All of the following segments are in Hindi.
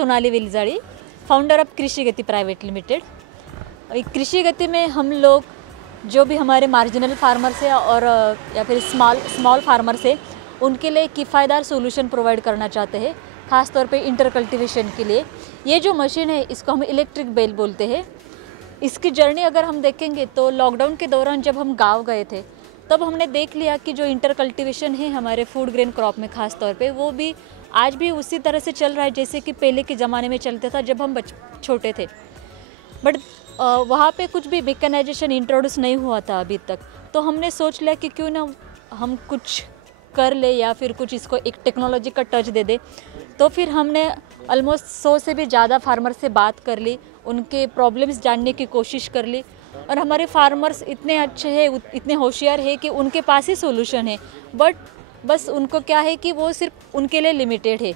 सोनाली विलजाड़ी, फाउंडर ऑफ कृषि गति प्राइवेट लिमिटेड। कृषि गति में हम लोग जो भी हमारे मार्जिनल फार्मर्स है और या फिर स्मॉल फार्मर्स है उनके लिए किफ़ायदार सोल्यूशन प्रोवाइड करना चाहते हैं, ख़ास तौर पे इंटर कल्टीवेशन के लिए। ये जो मशीन है इसको हम इलेक्ट्रिक बेल बोलते हैं। इसकी जर्नी अगर हम देखेंगे तो लॉकडाउन के दौरान जब हम गाँव गए थे तब हमने देख लिया कि जो इंटर कल्टीवेशन है हमारे फूड ग्रेन क्रॉप में ख़ास तौर पे, वो भी आज भी उसी तरह से चल रहा है जैसे कि पहले के ज़माने में चलता था जब हम छोटे थे। बट वहाँ पे कुछ भी मैकेनाइजेशन इंट्रोड्यूस नहीं हुआ था अभी तक। तो हमने सोच लिया कि क्यों ना हम कुछ कर ले या फिर कुछ इसको एक टेक्नोलॉजी का टच दे दे। तो फिर हमने ऑलमोस्ट 100 से भी ज़्यादा फार्मर से बात कर ली, उनके प्रॉब्लम्स जानने की कोशिश कर ली और हमारे फार्मर्स इतने अच्छे हैं, इतने होशियार है कि उनके पास ही सोल्यूशन है, बट बस उनको क्या है कि वो सिर्फ उनके लिए लिमिटेड है।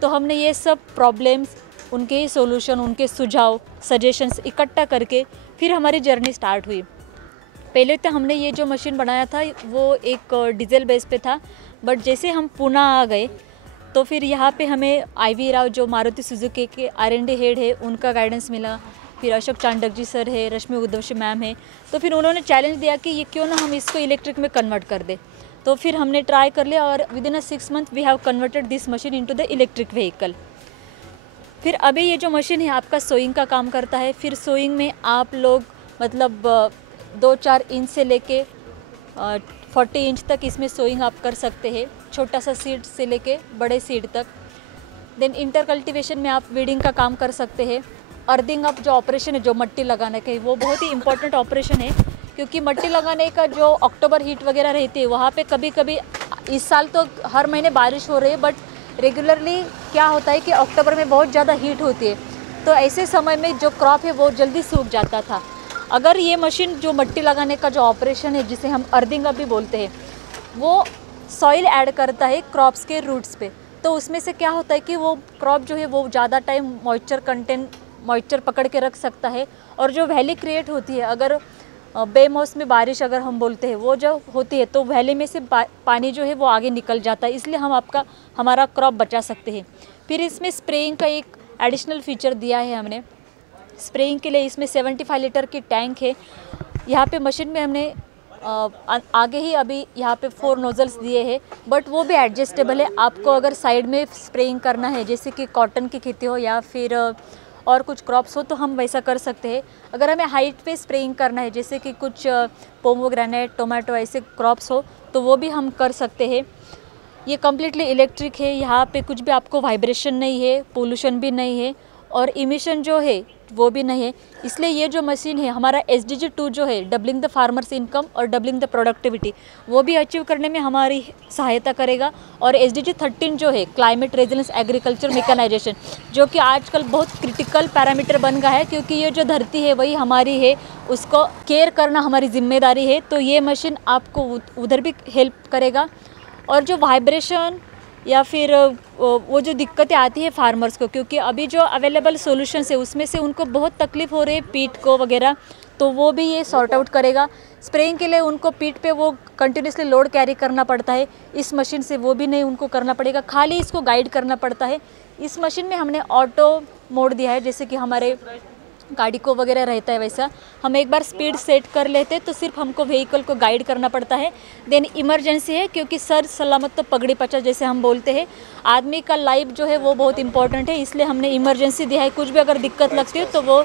तो हमने ये सब प्रॉब्लम्स, उनके ही सोल्यूशन, उनके सुझाव, सजेशंस इकट्ठा करके फिर हमारी जर्नी स्टार्ट हुई। पहले तो हमने ये जो मशीन बनाया था वो एक डीजल बेस पे था, बट जैसे हम पुणे आ गए तो फिर यहाँ पे हमें IV राव जो मारुति सुजुकी के R&D हेड है उनका गाइडेंस मिला। फिर अशोक चांडक जी सर है, रश्मि उद्धवशी मैम है, तो फिर उन्होंने चैलेंज दिया कि ये क्यों ना हम इसको इलेक्ट्रिक में कन्वर्ट कर दे। तो फिर हमने ट्राई कर लिया और within 6 month we have converted this machine into the electric vehicle. फिर अभी ये जो मशीन है आपका सोइंग का काम करता है। फिर सोइंग में आप लोग मतलब 2-4 इंच से लेके 40 इंच तक इसमें सोइंग आप कर सकते हैं, छोटा सा सीड से लेके बड़े सीड तक। देन इंटर कल्टीवेशन में आप वीडिंग का काम कर सकते हैं। अर्थिंग अप जो ऑपरेशन है, जो मट्टी लगाने का, वो बहुत ही इंपॉर्टेंट ऑपरेशन है क्योंकि मट्टी लगाने का जो अक्टूबर हीट वगैरह रहती है वहाँ पे कभी कभी, इस साल तो हर महीने बारिश हो रही है, बट रेगुलरली क्या होता है कि अक्टूबर में बहुत ज़्यादा हीट होती है। तो ऐसे समय में जो क्रॉप है वो जल्दी सूख जाता था। अगर ये मशीन जो मट्टी लगाने का जो ऑपरेशन है जिसे हम अर्थिंग अप भी बोलते हैं, वो सॉइल ऐड करता है क्रॉप्स के रूट्स पे। तो उसमें से क्या होता है कि वो क्रॉप जो है वो ज़्यादा टाइम मॉइस्चर पकड़ के रख सकता है। और जो वैली क्रिएट होती है, अगर बेमौसमी बारिश अगर हम बोलते हैं वो जो होती है, तो वैली में से पानी जो है वो आगे निकल जाता है, इसलिए हम हमारा क्रॉप बचा सकते हैं। फिर इसमें स्प्रेइंग का एक एडिशनल फीचर दिया है हमने। स्प्रेइंग के लिए इसमें 75 लीटर की टैंक है। यहाँ पे मशीन में हमने आगे ही अभी यहाँ पे 4 नोजल्स दिए हैं, बट वो भी एडजस्टेबल है। आपको अगर साइड में स्प्रेइंग करना है जैसे कि कॉटन की खेती हो या फिर और कुछ क्रॉप्स हो तो हम वैसा कर सकते हैं। अगर हमें हाइट पे स्प्रेइंग करना है जैसे कि कुछ पोमोग्रेनेट, टोमेटो ऐसे क्रॉप्स हो तो वो भी हम कर सकते हैं। ये कम्प्लीटली इलेक्ट्रिक है, यहाँ पे कुछ भी आपको वाइब्रेशन नहीं है, पोल्यूशन भी नहीं है और इमिशन जो है वो भी नहीं है। इसलिए ये जो मशीन है हमारा SDG 2 जो है, डबलिंग द फार्मर्स इनकम और डबलिंग द प्रोडक्टिविटी, वो भी अचीव करने में हमारी सहायता करेगा। और SDG 13 जो है, क्लाइमेट रेजिलेंस एग्रीकल्चर मैकेनाइजेशन, जो कि आजकल बहुत क्रिटिकल पैरामीटर बन गया है क्योंकि ये जो धरती है वही हमारी है, उसको केयर करना हमारी जिम्मेदारी है। तो ये मशीन आपको उधर भी हेल्प करेगा। और जो वाइब्रेशन या फिर वो जो दिक्कतें आती है फार्मर्स को, क्योंकि अभी जो अवेलेबल सॉल्यूशंस है उसमें से उनको बहुत तकलीफ़ हो रही है पीट को वगैरह, तो वो भी ये सॉर्ट आउट करेगा। स्प्रेइंग के लिए उनको पीट पे वो कंटिन्यूसली लोड कैरी करना पड़ता है, इस मशीन से वो भी नहीं उनको करना पड़ेगा, खाली इसको गाइड करना पड़ता है। इस मशीन में हमने ऑटो मोड दिया है, जैसे कि हमारे गाड़ी को वगैरह रहता है वैसा। हम एक बार स्पीड सेट कर लेते तो सिर्फ हमको व्हीकल को गाइड करना पड़ता है। देन इमरजेंसी है क्योंकि सर सलामत तो पगड़ी पचा जैसे हम बोलते हैं, आदमी का लाइफ जो है वो बहुत इंपॉर्टेंट है, इसलिए हमने इमरजेंसी दिया है। कुछ भी अगर दिक्कत लगती है तो वो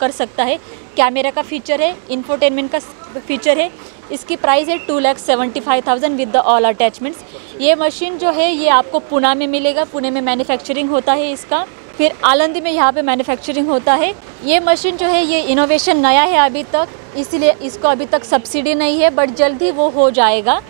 कर सकता है। कैमरा का फीचर है, इंफोटेनमेंट का फीचर है। इसकी प्राइस है 2,75,000 विद द ऑल अटैचमेंट्स। ये मशीन जो है ये आपको पुणे में मिलेगा, पुणे में मैन्युफैक्चरिंग होता है इसका। फिर आलंदी में यहाँ पे मैन्युफैक्चरिंग होता है। ये मशीन जो है ये इनोवेशन नया है अभी तक, इसलिए इसको अभी तक सब्सिडी नहीं है, बट जल्द ही वो हो जाएगा।